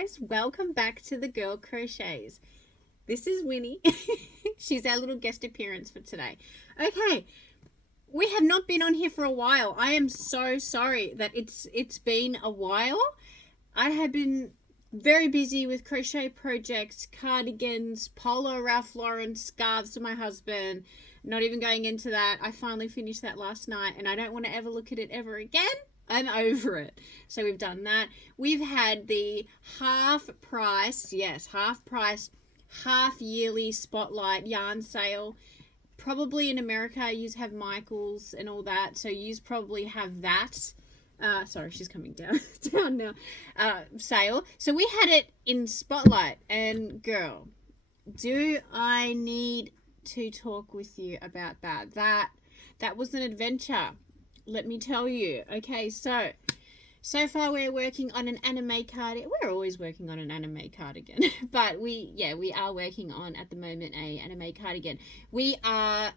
guys, welcome back to the Girl Crochets. This is Winnie. She's our little guest appearance for today. Okay, we have not been on here for a while. I am so sorry that it's been a while. I have been very busy with crochet projects, cardigans, polo Ralph Lauren scarves for my husband. Not even going into that. I finally finished that last night and I don't want to ever look at it ever again. I'm over it. So we've done that. We've had the half price, half yearly spotlight yarn sale. Probably in America, you have Michael's and all that. So you probably have that. Sorry, she's coming down now. Sale. So we had it in spotlight. And girl, do I need to talk with you about that? That was an adventure. Let me tell you. Okay, so far we're working on an anime cardigan. We're always working on an anime cardigan, but we are working on at the moment a anime cardigan. We are,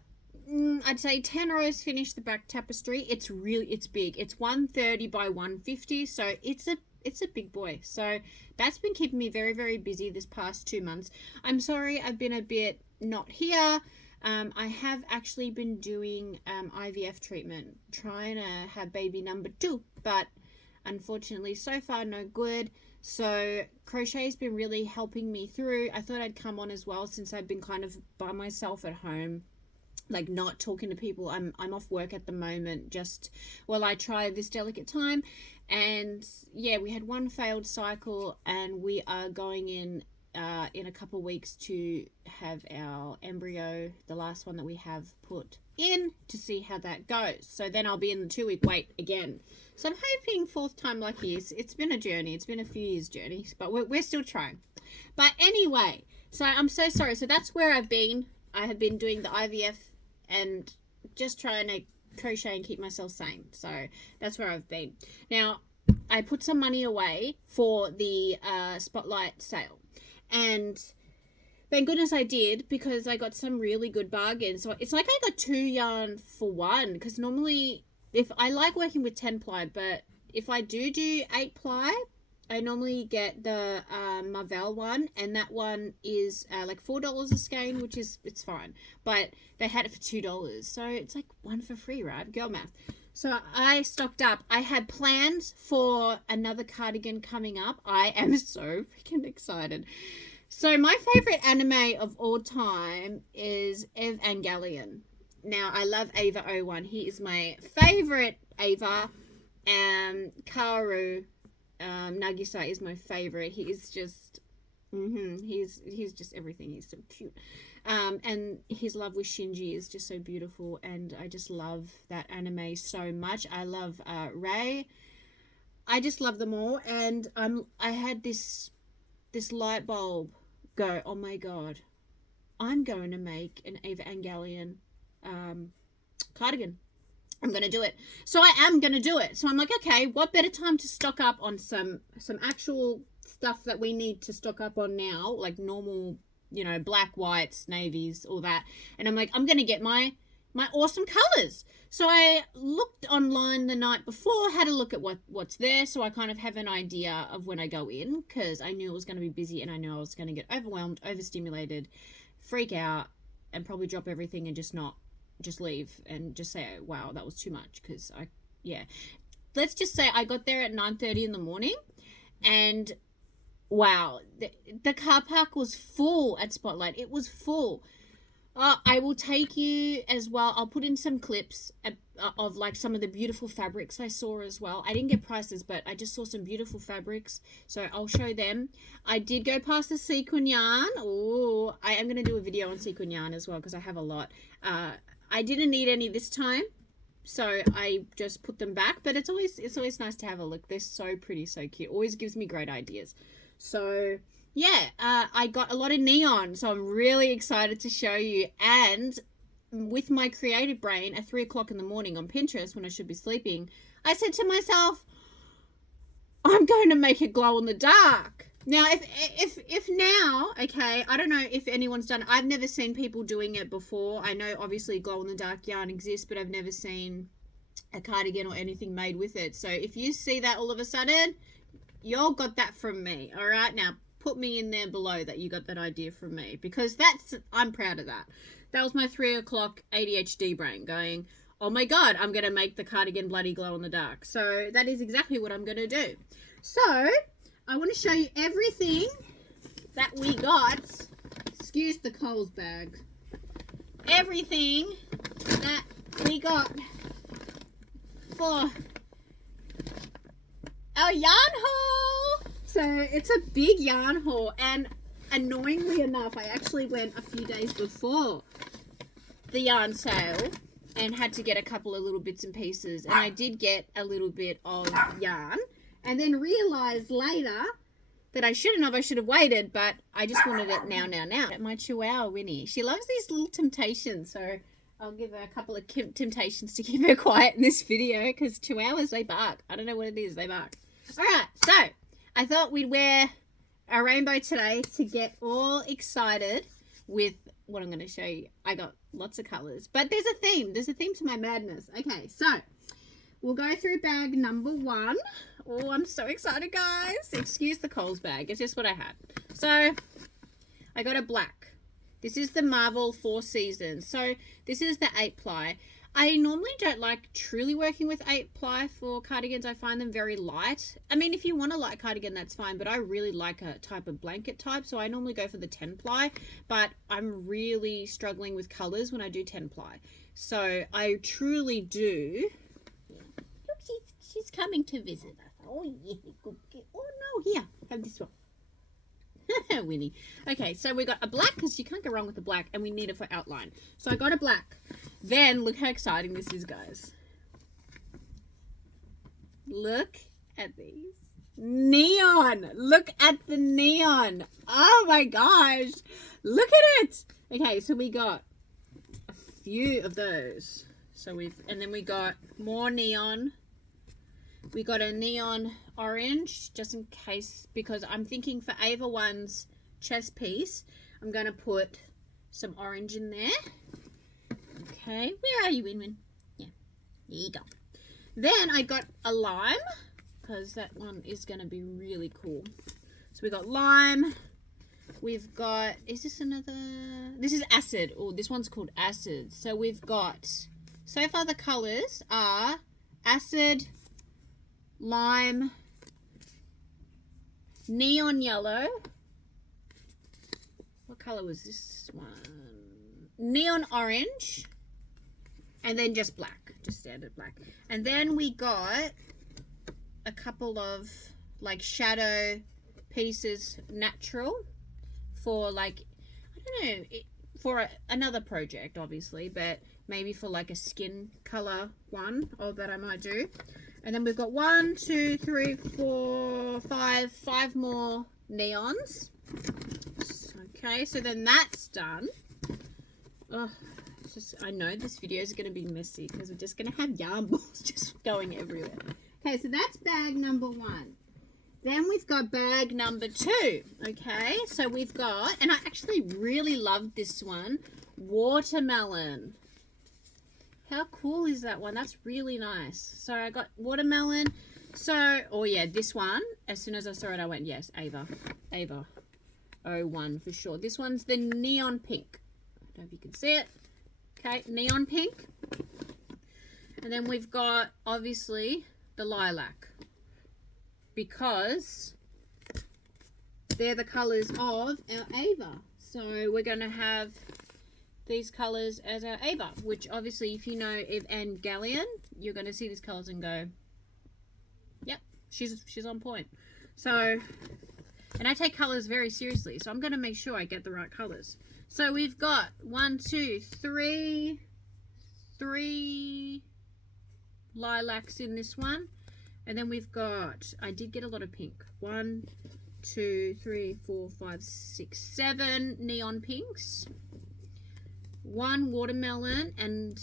I'd say 10 rows finished the back tapestry. It's big. It's 130 by 150, so it's a big boy. So that's been keeping me very, very busy this past 2 months. I'm sorry I've been a bit not here. I have actually been doing IVF treatment, trying to have baby number 2, but unfortunately so far no good. So crochet has been really helping me through. I thought I'd come on as well since I've been kind of by myself at home, like not talking to people. I'm off work at the moment, just while I try this delicate time. And yeah, we had one failed cycle and we are going in a couple of weeks to have our embryo, the last one that we have, put in to see how that goes. So then I'll be in the 2-week wait again. So I'm hoping 4th time lucky. It's been a journey. It's been a few years journey, but we're still trying. But anyway, so I'm so sorry. So that's where I've been. I have been doing the IVF and just trying to crochet and keep myself sane. So that's where I've been. Now, I put some money away for the spotlight sale. And thank goodness I did, because I got some really good bargains. So it's like I got 2 yarn for 1, because normally if I like working with 10 ply, but if I do 8 ply, I normally get the Marvell one, and that one is like $4 a skein, which is, it's fine. But they had it for $2, so it's like 1 for free, right? Girl math. So I stocked up. I had plans for another cardigan coming up. I am so freaking excited. So my favorite anime of all time is Evangelion. Now, I love Ava01. He is my favorite Ava. Kaoru Nagisa is my favorite. He is just, he's just everything. He's so cute. And his love with Shinji is just so beautiful, and I just love that anime so much. I love Rei. I just love them all, and I had this light bulb go, oh my god, I'm going to make an Evangelion cardigan. I'm going to do it. So I am going to do it. So I'm like, okay, what better time to stock up on some actual stuff that we need to stock up on now, like normal, black, whites, navies, all that. And I'm like, I'm going to get my awesome colors. So I looked online the night before, had a look at what's there, so I kind of have an idea of when I go in, because I knew it was going to be busy and I knew I was going to get overwhelmed, overstimulated, freak out, and probably drop everything and just leave and just say, wow, that was too much. Because let's just say I got there at 9:30 in the morning, and wow, the car park was full at Spotlight. It was full. I will take you as well. I'll put in some clips of like some of the beautiful fabrics I saw as well. I didn't get prices, but I just saw some beautiful fabrics, so I'll show them. I did go past the sequin yarn. Oh, I am going to do a video on sequin yarn as well, because I have a lot. I didn't need any this time, so I just put them back, but it's always nice to have a look. They're so pretty, so cute. Always gives me great ideas. So yeah, I got a lot of neon, so I'm really excited to show you. And with my creative brain at 3 o'clock in the morning on Pinterest, when I should be sleeping, I said to myself, I'm going to make it glow in the dark. Now, if now, okay, I don't know if anyone's done it. I've never seen people doing it before. I know obviously glow in the dark yarn exists, but I've never seen a cardigan or anything made with it. So if you see that all of a sudden, y'all got that from me. All right, now put me in there below that you got that idea from me, because I'm proud of that. That was my 3 o'clock ADHD brain going, oh my god, I'm gonna make the cardigan bloody glow in the dark. So that is exactly what I'm gonna do. So I want to show you everything that we got. Excuse the Coles bag. Everything that we got for our yarn haul. So it's a big yarn haul, and annoyingly enough, I actually went a few days before the yarn sale and had to get a couple of little bits and pieces, and I did get a little bit of yarn, and then realized later that I should have waited, but I just wanted it now. My Chihuahua Winnie, she loves these little temptations, so I'll give her a couple of temptations to keep her quiet in this video, because Chihuahuas, they bark. I don't know what it is, they bark. Alright, so I thought we'd wear a rainbow today to get all excited with what I'm going to show you. I got lots of colours, but there's a theme to my madness. Okay, so we'll go through bag number 1. Oh, I'm so excited, guys. Excuse the Coles bag. It's just what I had. So I got a black. This is the Marvel 4 Seasons. So this is the 8-ply. I normally don't like truly working with 8-ply for cardigans. I find them very light. I mean, if you want a light cardigan, that's fine, but I really like a type of blanket type, so I normally go for the 10-ply, but I'm really struggling with colours when I do 10-ply. So I truly do. Look, she's coming to visit us. Oh, yeah. Good. Oh, no, here. Have this one. Winnie. Okay, so we got a black, because you can't go wrong with a black, and we need it for outline. So I got a black. Then, look how exciting this is, guys. Look at these. Neon. Look at the neon. Oh, my gosh. Look at it. Okay, so we got a few of those. And then we got more neon. We got a neon orange, just in case, because I'm thinking for Ava 1's chest piece, I'm going to put some orange in there. Okay, where are you, Winwin? Yeah, there you go. Then I got a lime, because that one is going to be really cool. So we got lime. We've got, is this another? This is acid. Oh, this one's called acid. So we've got, so far the colors are acid, lime, neon yellow. What color was this one? Neon orange, and then just black, just standard black. And then we got a couple of like shadow pieces, natural, for like, I don't know, for another project obviously, but maybe for like a skin color one that I might do. And then we've got 1, 2, 3, 4, 5 more neons. Okay, so then that's done. Oh, it's just, I know this video is going to be messy because we're just going to have yarn balls just going everywhere. Okay, so that's bag number 1. Then we've got bag number 2. Okay, so we've got, and I actually really love this one, watermelon. How cool is that one? That's really nice. So I got watermelon. So, oh yeah, this one, as soon as I saw it, I went, yes, Ava 01 for sure. This one's the neon pink. I don't know if you can see it. Okay, neon pink. And then we've got, obviously, the lilac, because they're the colors of our Ava. So we're going to have these colors as our Ava, which obviously if you know Evangelion, you're going to see these colors and go, yep, she's on point. So, and I take colors very seriously, so I'm going to make sure I get the right colors. So we've got 1, 2, 3 lilacs in this one, and then we've got, I did get a lot of pink, 1, 2, 3, 4, 5, 6, 7 neon pinks, 1 watermelon, and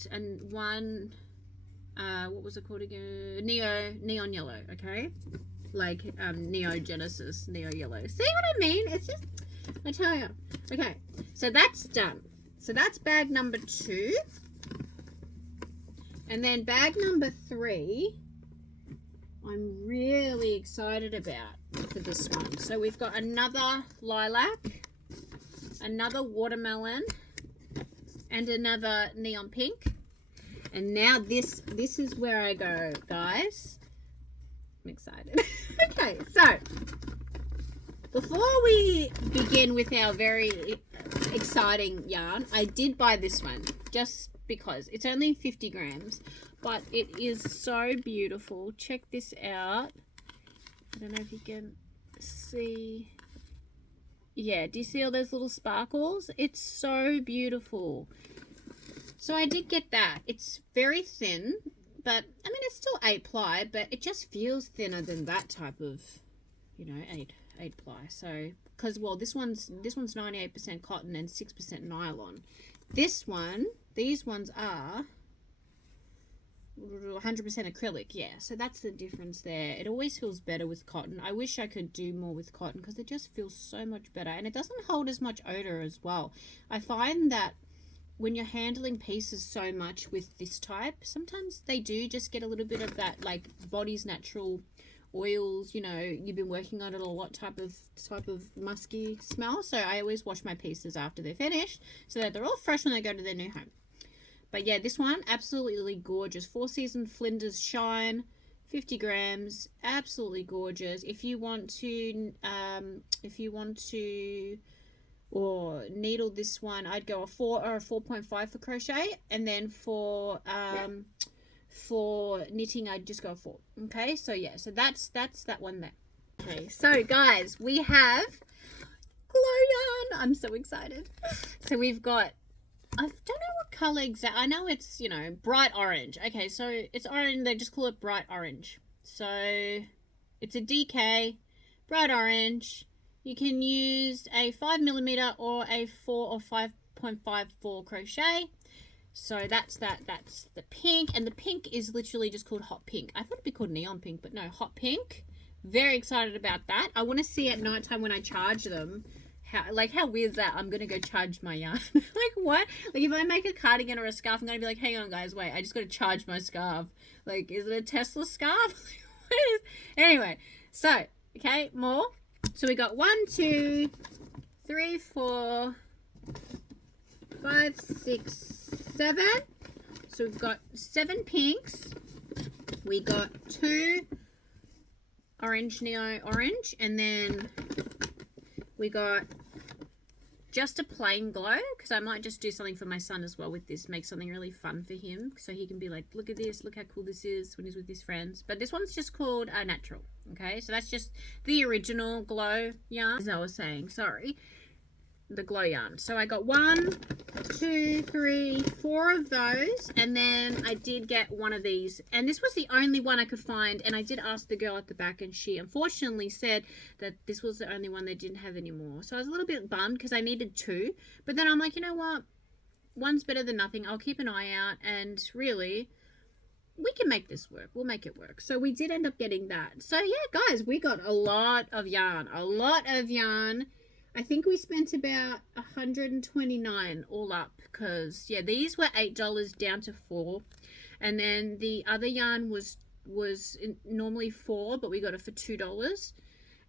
1 what was it called again? Neon yellow. Okay, like Neo Genesis, Neo yellow. See what I mean? It's just, I tell you. Okay, so that's done. So that's bag number 2, and then bag number 3 I'm really excited about. for this one. So we've got another lilac, another watermelon, and another neon pink. And now this is where I go, guys. I'm excited. Okay, so before we begin with our very exciting yarn, I did buy this one just because it's only 50 grams, but it is so beautiful. Check this out. I don't know if you can see. Yeah, do you see all those little sparkles? It's so beautiful. So I did get that. It's very thin, but I mean it's still 8 ply, but it just feels thinner than that type of, you know, 8 ply. So because, well, this one's 98% cotton and 6% nylon. These ones are 100% acrylic. Yeah, so that's the difference there. It always feels better with cotton. I wish I could do more with cotton because it just feels so much better, and it doesn't hold as much odor as well. I find that when you're handling pieces so much with this type, sometimes they do just get a little bit of that, like, body's natural oils, you know, you've been working on it a lot type of musky smell. So I always wash my pieces after they're finished so that they're all fresh when they go to their new home. But yeah, this one, absolutely gorgeous. 4 Season Flinders Shine, 50 grams, absolutely gorgeous. If you want to or needle this one, I'd go a 4 or a 4.5 for crochet, and then for knitting I'd just go a 4. Okay, so yeah, so that's that one there. Okay, so guys, we have glow yarn. I'm so excited. So we've got, I don't know what color exact, I know it's, you know, bright orange. Okay, so it's orange, they just call it bright orange. So it's a DK, bright orange. You can use a 5mm or a 4 or 5.54 crochet. So that's the pink, and the pink is literally just called hot pink. I thought it'd be called neon pink, but no, hot pink. Very excited about that. I want to see at nighttime when I charge them how weird is that? I'm gonna go charge my yarn. Like, what? Like, if I make a cardigan or a scarf, I'm gonna be like, hang on guys, wait, I just gotta charge my scarf. Like, is it a Tesla scarf? Anyway, so okay, more. So we got 1, 2, 3, 4, 5, 6, 7. So we've got 7 pinks. We got 2 orange, neo orange, and then we got just a plain glow, because I might just do something for my son as well with this, make something really fun for him so he can be like, look at this, look how cool this is when he's with his friends. But this one's just called natural. Okay, so that's just the original glow yarn, as I was saying, sorry, the glow yarn. So I got 1, 2, 3, 4 of those, and then I did get one of these, and this was the only one I could find, and I did ask the girl at the back, and she unfortunately said that this was the only one they didn't have anymore. So I was a little bit bummed because I needed 2, but then I'm like, you know what, one's better than nothing. I'll keep an eye out, and really we can make this work. We'll make it work. So we did end up getting that. So yeah, guys, we got a lot of yarn. I think we spent about $129 all up, because yeah, these were $8 down to $4, and then the other yarn was normally $4, but we got it for $2,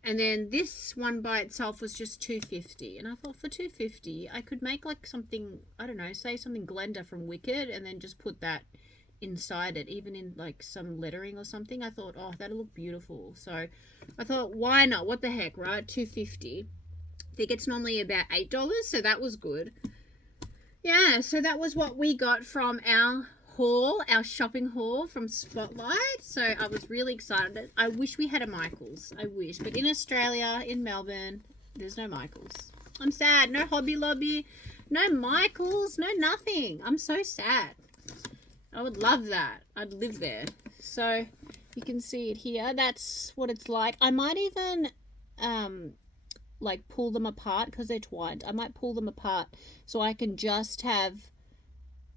and then this one by itself was just $2.50, and I thought for $2.50 I could make like something, I don't know, say something Glenda from Wicked, and then just put that inside it, even in like some lettering or something. I thought, oh, that'll look beautiful. So I thought, why not? What the heck, right? $2.50. I think it's normally about $8, so that was good. Yeah, so that was what we got from our haul, our shopping haul from Spotlight. So I was really excited. I wish we had a Michaels. I wish. But in Australia, in Melbourne, there's no Michaels. I'm sad. No Hobby Lobby, no Michaels, no nothing. I'm so sad. I would love that. I'd live there. So you can see it here. That's what it's like. I might even like pull them apart because they're twined. I might pull them apart so I can just have,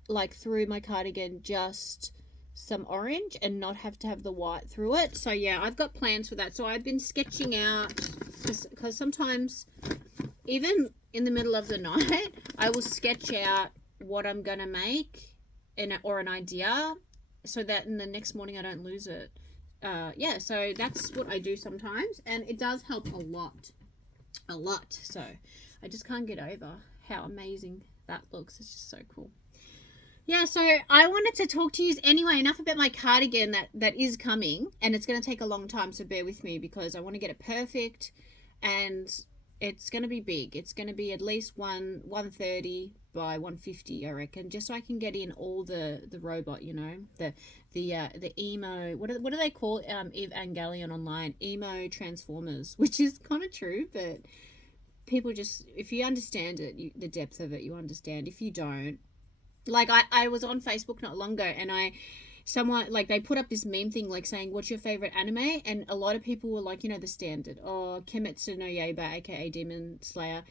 like, through my cardigan, just some orange and not have to have the white through it. So yeah, I've got plans for that. So I've been sketching out, because sometimes even in the middle of the night I will sketch out what I'm gonna make or an idea, so that in the next morning I don't lose it. yeah, so that's what I do sometimes, and it does help a lot. So I just can't get over how amazing that looks. It's just so cool. Yeah, so I wanted to talk to you anyway. Enough about my cardigan that is coming, and it's going to take a long time, so bear with me because I want to get it perfect, and it's going to be big. It's going to be at least 130 by 150, I reckon, just so I can get in all the robot, you know, the emo. What do they call Evangelion online? Emo transformers, which is kind of true, but people just, if you understand it, the depth of it, you understand. If you don't, like I was on Facebook not long ago, and someone, like, they put up this meme thing, like, saying what's your favorite anime, and a lot of people were like, you know, the standard, oh, Kimetsu no Yaiba, aka Demon Slayer,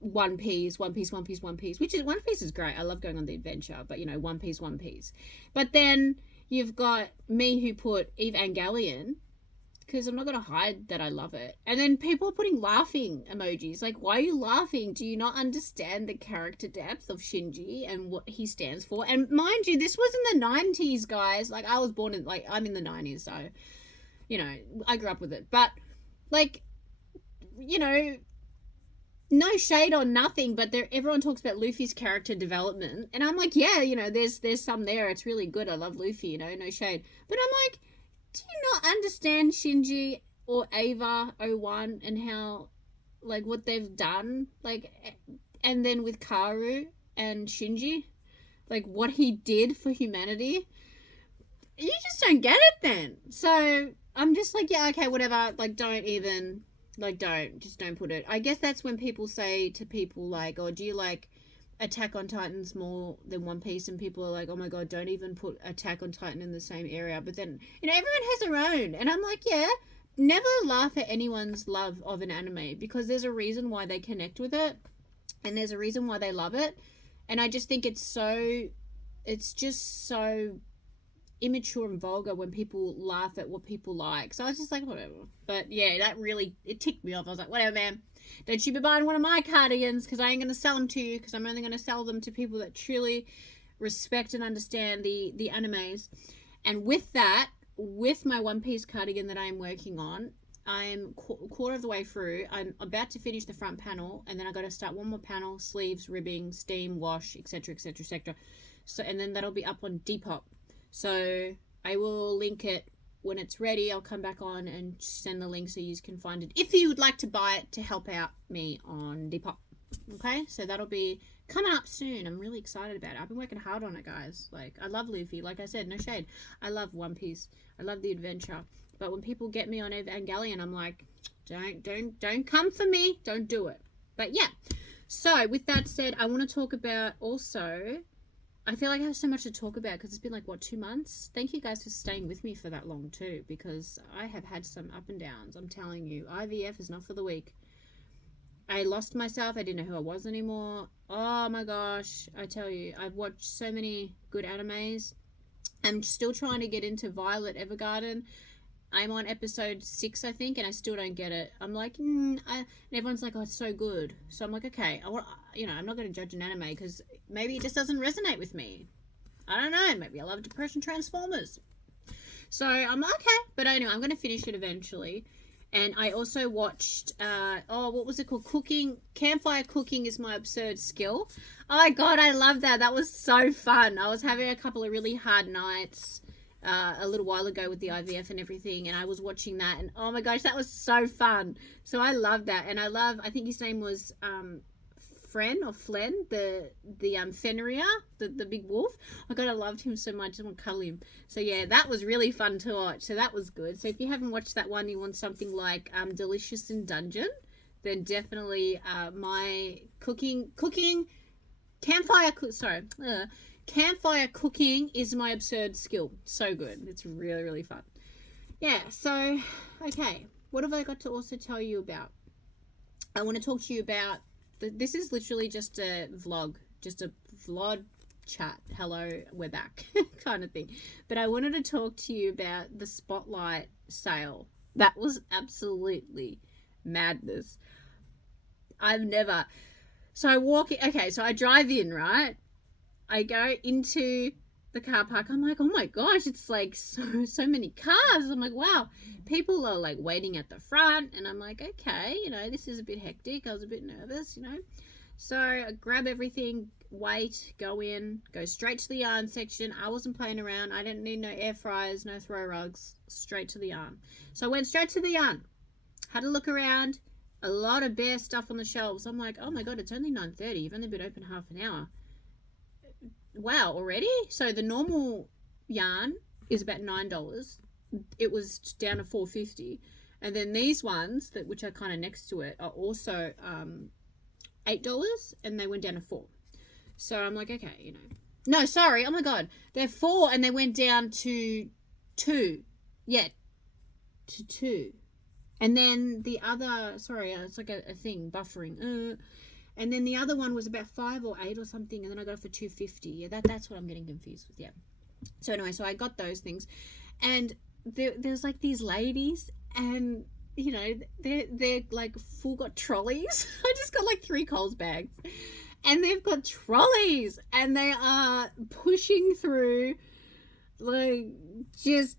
One Piece, which is, One Piece is great. I love going on the adventure, but you know, One Piece. But then you've got me who put Evangelion, because I'm not going to hide that I love it. And then people are putting laughing emojis. Like, why are you laughing? Do you not understand the character depth of Shinji and what he stands for? And mind you, this was in the 90s, guys. Like, I was born in, like, I'm in the 90s, so, you know, I grew up with it. But, like, you know, no shade on nothing, but everyone talks about Luffy's character development. And I'm like, yeah, you know, there's some there. It's really good. I love Luffy, you know, no shade. But I'm like, do you not understand Shinji or Ava 01 and how, like, what they've done? Like, and then with Karu and Shinji, like, what he did for humanity? You just don't get it then. So I'm just like, yeah, okay, whatever. Like, just don't put it. I guess that's when people say to people, like, oh, do you like Attack on Titan's more than One Piece, and people are like, oh my god, don't even put Attack on Titan in the same area. But then, you know, everyone has their own, and I'm like, yeah, never laugh at anyone's love of an anime, because there's a reason why they connect with it, and there's a reason why they love it. And I just think it's just so immature and vulgar when people laugh at what people like. So I was just like, whatever. But yeah, that really, it ticked me off. I was like, whatever, man. Don't you be buying one of my cardigans, because I ain't going to sell them to you, because I'm only going to sell them to people that truly respect and understand the animes. And with that, with my One Piece cardigan that I'm working on, I'm quarter of the way through. I'm about to finish the front panel, and then I got to start one more panel, sleeves, ribbing, steam, wash, etc., etc., etc. So, and then that'll be up on Depop. So I will link it when it's ready. I'll come back on and send the link so you can find it if you would like to buy it to help out me on Depop. Okay, so that'll be coming up soon. I'm really excited about it. I've been working hard on it, guys. Like, I love Luffy. Like I said, no shade. I love One Piece. I love the adventure. But when people get me on Evangelion, I'm like, don't come for me. Don't do it. But yeah. So with that said, I want to talk about also, I feel like I have so much to talk about because it's been like, what, 2 months? Thank you guys for staying with me for that long too, because I have had some up and downs. I'm telling you, IVF is not for the weak. I lost myself. I didn't know who I was anymore. Oh my gosh. I tell you, I've watched so many good animes. I'm still trying to get into Violet Evergarden. I'm on episode 6, I think, and I still don't get it. I'm like, and everyone's like, oh, it's so good. So I'm like, okay, I'm not going to judge an anime because maybe it just doesn't resonate with me. I don't know. Maybe I love Depression Transformers. So I'm like, okay. But anyway, I'm going to finish it eventually. And I also watched, what was it called? Campfire cooking is my absurd skill. Oh my God, I love that. That was so fun. I was having a couple of really hard nights a little while ago with the IVF and everything, and I was watching that, and oh my gosh, that was so fun. So I love that, and I think his name was Fren, the Fenrir, the big wolf. Oh God, I loved him so much. I want to cuddle him. So yeah, that was really fun to watch. So that was good. So if you haven't watched that one, you want something like Delicious in Dungeon, then definitely my campfire cooking is my absurd skill. So good. It's really, really fun. Yeah, so, okay. What have I got to also tell you about? I want to talk to you about, this is literally just a vlog chat. Hello, we're back kind of thing. But I wanted to talk to you about the Spotlight sale. That was absolutely madness. So I drive in, right? I go into the car park. I'm like, oh my gosh, it's like so many cars. I'm like, wow, people are like waiting at the front, and I'm like, okay, this is a bit hectic. I was a bit nervous. So I grab everything, wait, go straight to the yarn section. I wasn't playing around. I didn't need no air fryers, no throw rugs, straight to the yarn. So I went straight to the yarn, had a look around, a lot of bare stuff on the shelves. I'm like, oh my God, it's only 9:30. You've only been open half an hour. Wow, already? So the normal yarn is about $9. It was down to $4.50. And then these ones, which are kind of next to it, are also $8, and they went down to $4. So I'm like, okay, No, sorry. Oh my God. They're $4 and they went down to $2. Yeah, to $2. And then the other, sorry, it's like a thing, buffering. And then the other one was about $5 or $8 or something, and then I got it for $2.50. Yeah, that's what I'm getting confused with. Yeah. So anyway, so I got those things, and there's like these ladies, and they're like full got trolleys. I just got like 3 Coles bags, and they've got trolleys, and they are pushing through, like just.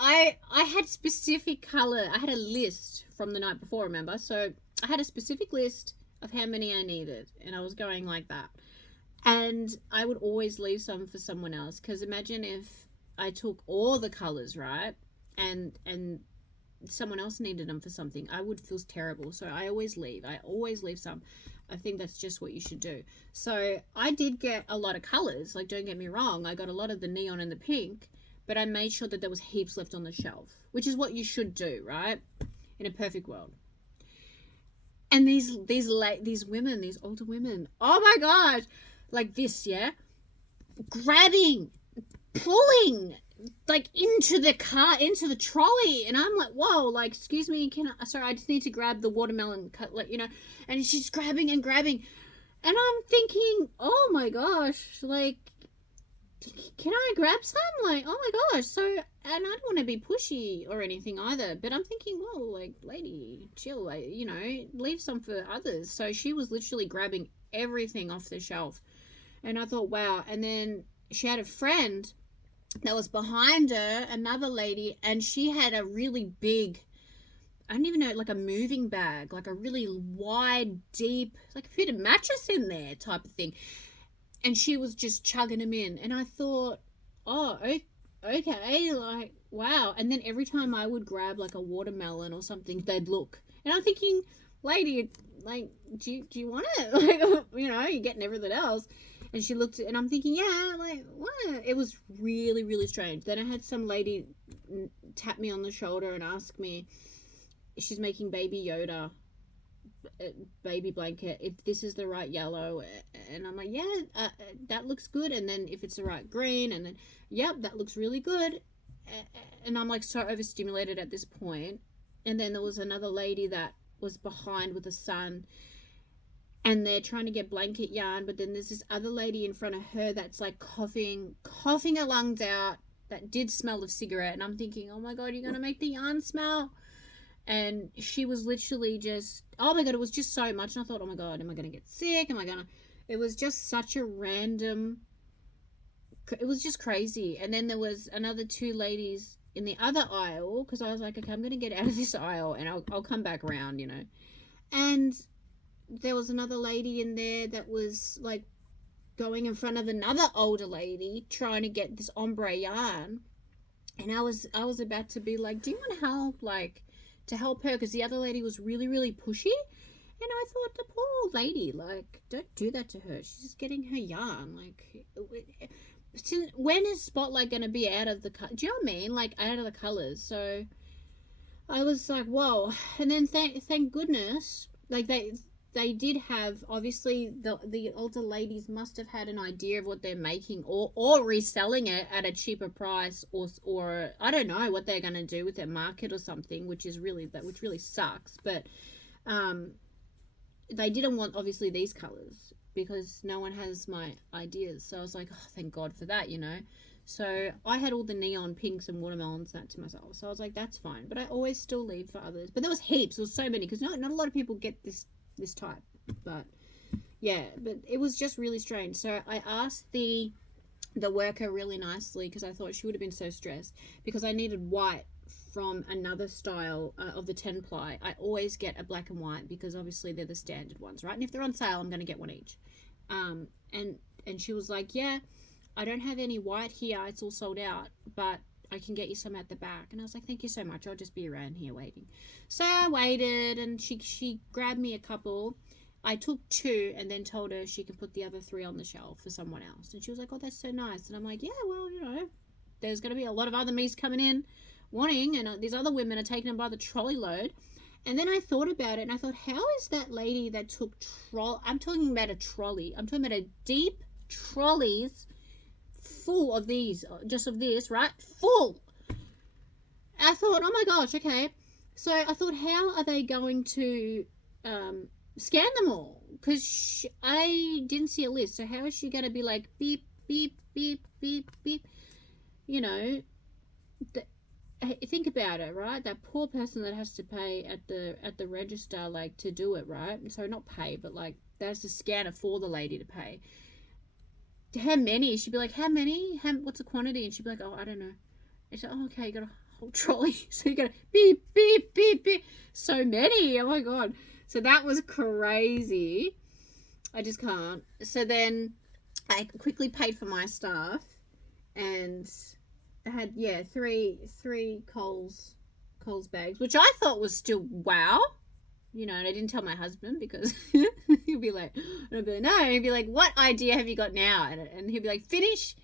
I had specific color. I had a list from the night before, remember? So I had a specific list of how many I needed, and I was going like that. And I would always leave some for someone else, because imagine if I took all the colors, right, and someone else needed them for something. I would feel terrible. So I always leave some. I think that's just what you should do. So I did get a lot of colors, like, don't get me wrong, I got a lot of the neon and the pink, but I made sure that there was heaps left on the shelf, which is what you should do, right, in a perfect world. And these women, these older women, oh my gosh, like this, yeah, grabbing, pulling, like into the car, into the trolley, and I'm like, whoa, like, excuse me, sorry, I just need to grab the watermelon cut, like, and she's grabbing and grabbing, and I'm thinking, oh my gosh, like, can I grab some? Like, oh my gosh. So, and I don't want to be pushy or anything either, but I'm thinking, whoa, like, lady, chill, like, leave some for others. So she was literally grabbing everything off the shelf, and I thought, wow. And then she had a friend that was behind her, another lady, and she had a really big, I don't even know, like a moving bag, like a really wide, deep, like a fit of mattress in there type of thing. And she was just chugging them in. And I thought, oh, okay, like, wow. And then every time I would grab like a watermelon or something, they'd look. And I'm thinking, lady, like, do you want it? Like, you're getting everything else. And she looked, and I'm thinking, yeah, like, what? It was really, really strange. Then I had some lady tap me on the shoulder and ask me, she's making Baby Yoda baby blanket, if this is the right yellow, and I'm like, yeah, that looks good. And then if it's the right green, and then yep, that looks really good. And I'm like so overstimulated at this point. And then there was another lady that was behind with a son, and they're trying to get blanket yarn, but then there's this other lady in front of her that's like coughing her lungs out, that did smell of cigarette. And I'm thinking, oh my God, you're gonna make the yarn smell. And she was literally just, oh my God, it was just so much. And I thought, oh my God, am I going to get sick? It was just such a random, it was just crazy. And then there was another 2 ladies in the other aisle, because I was like, okay, I'm going to get out of this aisle and I'll come back around, And there was another lady in there that was like going in front of another older lady trying to get this ombre yarn. And I was about to be like, do you want help? Like, to help her, because the other lady was really, really pushy. And I thought, the poor lady, like, don't do that to her. She's just getting her yarn. Like, when is Spotlight going to be out of the, do you know what I mean? Like, out of the colors. So I was like, whoa. And then thank goodness, like, they did have, obviously, the older ladies must have had an idea of what they're making, or reselling it at a cheaper price, or I don't know what they're going to do with their market or something, which really sucks. But they didn't want, obviously, these colors, because no one has my ideas. So I was like, oh, thank God for that, So I had all the neon pinks and watermelons that to myself. So I was like, that's fine. But I always still leave for others. But there was heaps. There was so many, because not a lot of people get this type. But yeah, but it was just really strange. So I asked the the worker really nicely, because I thought she would have been so stressed, because I needed white from another style of the 10 ply. I always get a black and white because obviously they're the standard ones, right? And if they're on sale, I'm going to get one each. And she was like, yeah, I don't have any white here, it's all sold out, but I can get you some at the back. And I was like, thank you so much, I'll just be around here waiting. So I waited, and she grabbed me a couple. I took 2 and then told her she can put the other 3 on the shelf for someone else. And she was like, oh, that's so nice. And I'm like, yeah, well, you know, there's going to be a lot of other me's coming in wanting, and these other women are taking them by the trolley load. And then I thought about it, and I thought, how is that lady that took I'm talking about a trolley. I'm talking about a deep trolleys full of these, just of this, right? Full. I thought, oh my gosh, okay. So I thought, how are they going to scan them all? Because I didn't see a list. So how is she going to be like, beep, beep, beep, beep, beep? You know, think about it, right? That poor person that has to pay at the register, like, to do it, right? So not pay, but like there's a scanner for the lady to pay. How many? She'd be like, how many? What's the quantity? And she'd be like, oh, I don't know. And she's like, oh, okay, you got a whole trolley. So you got to beep, beep, beep, beep. So many. Oh my God. So that was crazy. I just can't. So then I quickly paid for my stuff, and I had, yeah, three Coles bags, which I thought was still wow. You know, and I didn't tell my husband because he'll be like, and I'd be like, no. And he'd be like, what idea have you got now? And he'd be like, finish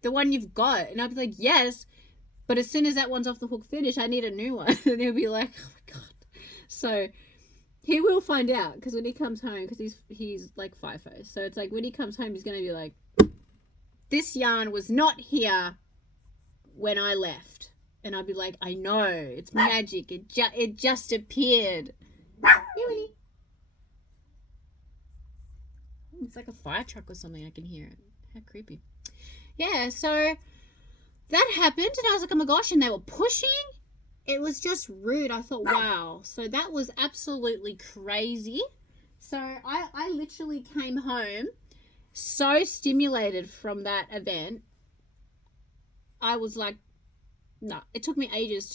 the one you've got. And I'd be like, yes, but as soon as that one's off the hook finish, I need a new one. And he'll be like, oh my God. So he will find out, because when he comes home, because he's like FIFO. So it's like when he comes home, he's going to be like, this yarn was not here when I left. And I'd be like, I know, it's magic. It just appeared. It's like a fire truck or something. I can hear it. How creepy. Yeah, so that happened, and I was like, oh my gosh, and they were pushing. It was just rude. I thought, wow. So that was absolutely crazy. So I literally came home so stimulated from that event. I was like, no, it took me ages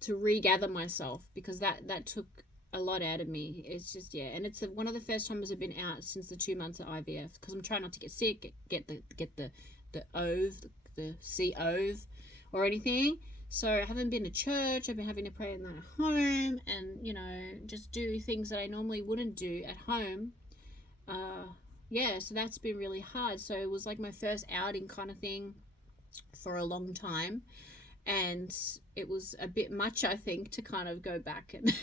to regather myself, because that took a lot out of me. It's just, yeah, and it's one of the first times I've been out since the 2 months of IVF, because I'm trying not to get sick, get the C ove or anything. So I haven't been to church. I've been having to pray in at home, and, you know, just do things that I normally wouldn't do at home. Yeah, so that's been really hard. So it was like my first outing kind of thing for a long time, and it was a bit much, I think, to kind of go back and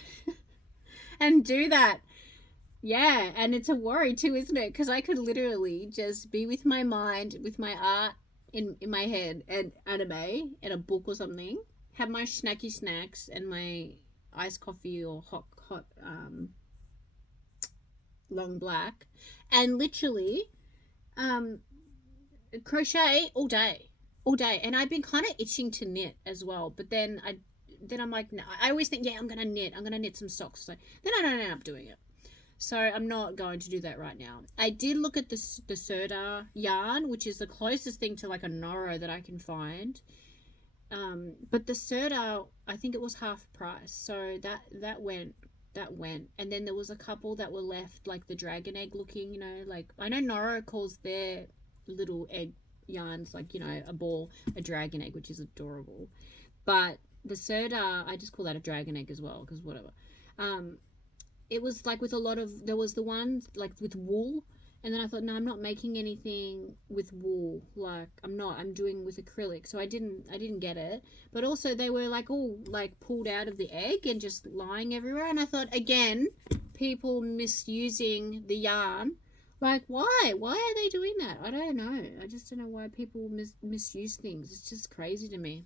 and do that. Yeah, and it's a worry too, isn't it? Because I could literally just be with my mind, with my art in my head, and anime and a book or something, have my snacky snacks and my iced coffee or hot long black, and literally crochet all day. And I've been kind of itching to knit as well, but then I'm like, no, I always think, yeah, I'm gonna knit some socks. So then I don't end up doing it. So I'm not going to do that right now. I did look at the Serta yarn, which is the closest thing to like a Noro that I can find. But the Serta, I think it was half price. So that went. And then there was a couple that were left, like the dragon egg looking, you know, like I know Noro calls their little egg yarns, like, you know, a ball, a dragon egg, which is adorable. But the Serta, I just call that a dragon egg as well, because whatever. It was like with a lot of, there was the ones like with wool, and then I thought, no, I'm not making anything with wool. Like I'm doing with acrylic. So I didn't get it. But also they were like all like pulled out of the egg and just lying everywhere. And I thought, again, people misusing the yarn. Like, why? Why are they doing that? I don't know. I just don't know why people misuse things. It's just crazy to me.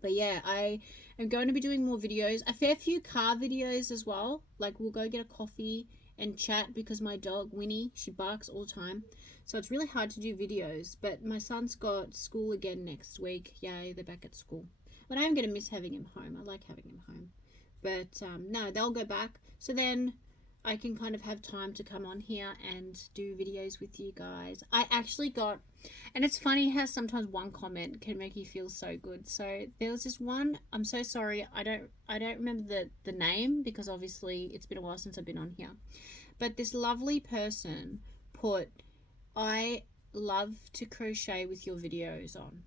But yeah, I am going to be doing more videos. A fair few car videos as well. Like, we'll go get a coffee and chat, because my dog, Winnie, she barks all the time. So it's really hard to do videos. But my son's got school again next week. Yay, they're back at school. But I am going to miss having him home. I like having him home. But no, they'll go back. So then I can kind of have time to come on here and do videos with you guys. I actually got, and it's funny how sometimes one comment can make you feel so good. So there was this one, I'm so sorry, I don't remember the name, because obviously it's been a while since I've been on here. But this lovely person put, I love to crochet with your videos on.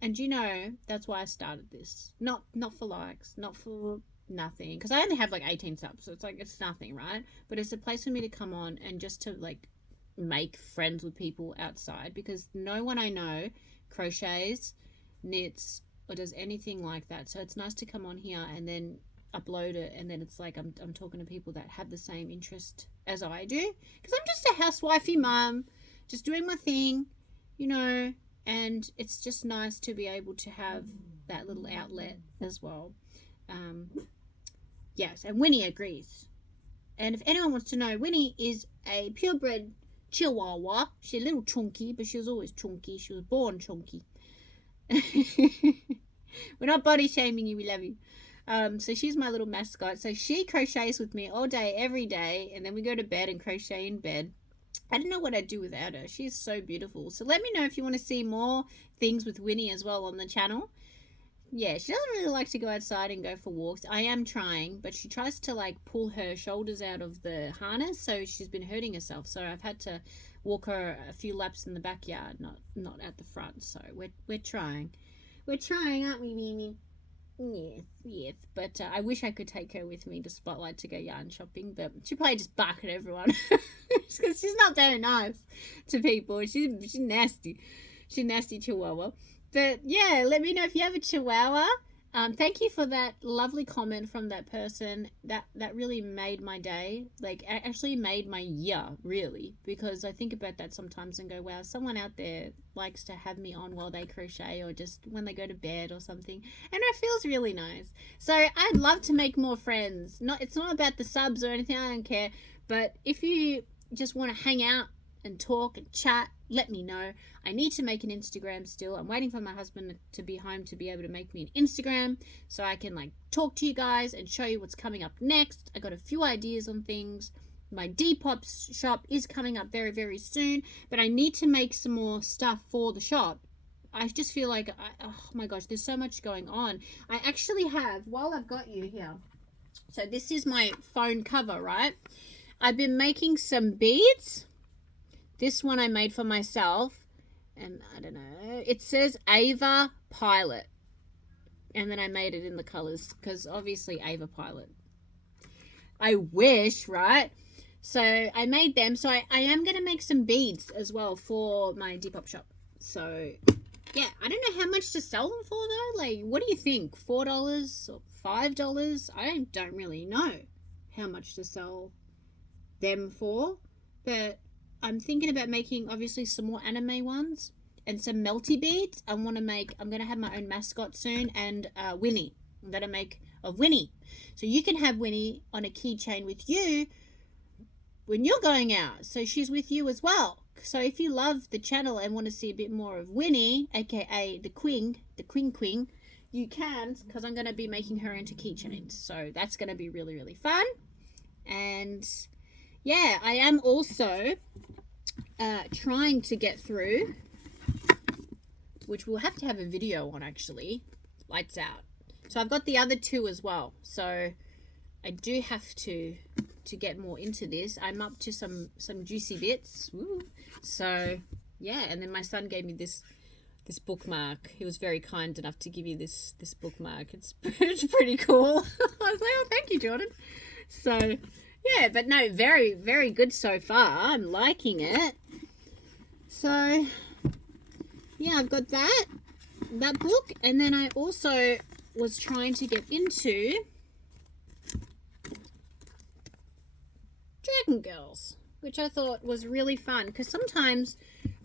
And you know, that's why I started this. Not for likes, not for nothing, because I only have like 18 subs, so it's like, it's nothing, right? But it's a place for me to come on and just to like make friends with people outside, because no one I know crochets, knits, or does anything like that. So it's nice to come on here and then upload it, and then it's like I'm talking to people that have the same interest as I do, because I'm just a housewifey mum, just doing my thing, you know. And it's just nice to be able to have that little outlet as well. Yes, and Winnie agrees. And if anyone wants to know, Winnie is a purebred Chihuahua. She's a little chunky, but she was always chunky. She was born chunky. We're not body shaming you. We love you. So she's my little mascot. So she crochets with me all day, every day. And then we go to bed and crochet in bed. I don't know what I'd do without her. She's so beautiful. So let me know if you want to see more things with Winnie as well on the channel. Yeah, she doesn't really like to go outside and go for walks. I am trying, but she tries to like pull her shoulders out of the harness, so she's been hurting herself. So I've had to walk her a few laps in the backyard, not at the front. So we're trying. We're trying, aren't we, Mimi? Yes. But I wish I could take her with me to Spotlight to go yarn shopping, but she'd probably just bark at everyone because she's not very nice to people. She's nasty. She's a nasty Chihuahua. But yeah, let me know if you have a Chihuahua. Thank you for that lovely comment from that person. That really made my day. Like, actually made my year, really. Because I think about that sometimes and go, wow, someone out there likes to have me on while they crochet, or just when they go to bed or something. And it feels really nice. So I'd love to make more friends. It's not about the subs or anything, I don't care. But if you just want to hang out and talk and chat, let me know. I need to make an Instagram still. I'm waiting for my husband to be home to be able to make me an Instagram so I can like talk to you guys and show you what's coming up next. I got a few ideas on things. My Depop shop is coming up very, very soon, but I need to make some more stuff for the shop. I just feel like, oh my gosh, there's so much going on. I actually have, while I've got you here, so this is my phone cover, right? I've been making some beads. This one I made for myself, and I don't know, it says Ava Pilot, and then I made it in the colors, because obviously Ava Pilot. I wish, right? So I made them, so I am going to make some beads as well for my Depop shop. So yeah, I don't know how much to sell them for though. Like, what do you think? $4 or $5? I don't really know how much to sell them for, but I'm thinking about making obviously some more anime ones and some melty beads. I'm going to have my own mascot soon, and Winnie. I'm going to make a Winnie. So you can have Winnie on a keychain with you when you're going out. So she's with you as well. So if you love the channel and want to see a bit more of Winnie, aka the Queen, you can, because I'm going to be making her into keychains. So that's going to be really, really fun. And yeah, I am also trying to get through, which we'll have to have a video on actually, lights out. So I've got the other two as well. So I do have to get more into this. I'm up to some juicy bits. Woo. So yeah, and then my son gave me this bookmark. He was very kind enough to give me this bookmark. It's pretty cool. I was like, oh, thank you, Jordan. So yeah, but no, very, very good so far. I'm liking it. So yeah, I've got that book, and then I also was trying to get into Dragon Girls, which I thought was really fun, because sometimes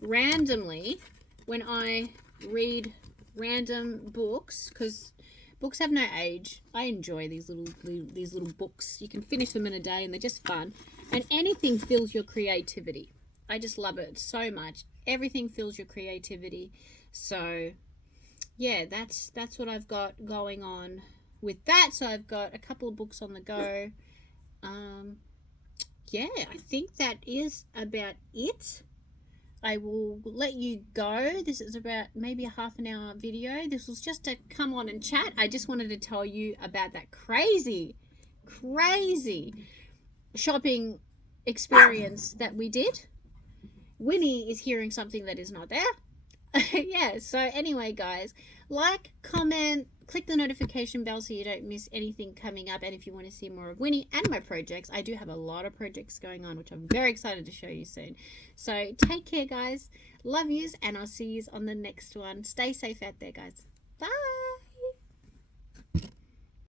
randomly when I read random books, because books have no age, I enjoy these little books. You can finish them in a day and they're just fun, and anything fills your creativity. I just love it so much. Everything fills your creativity. So yeah, that's what I've got going on with that. So I've got a couple of books on the go, Yeah, I think that is about it. I will let you go. This is about maybe a half an hour video. This was just to come on and chat. I just wanted to tell you about that crazy shopping experience that we did. Winnie is hearing something that is not there. Yeah, so anyway, guys, like, comment, click the notification bell so you don't miss anything coming up. And if you want to see more of Winnie and my projects, I do have a lot of projects going on, which I'm very excited to show you soon. So take care, guys. Love yous, and I'll see yous on the next one. Stay safe out there, guys. Bye.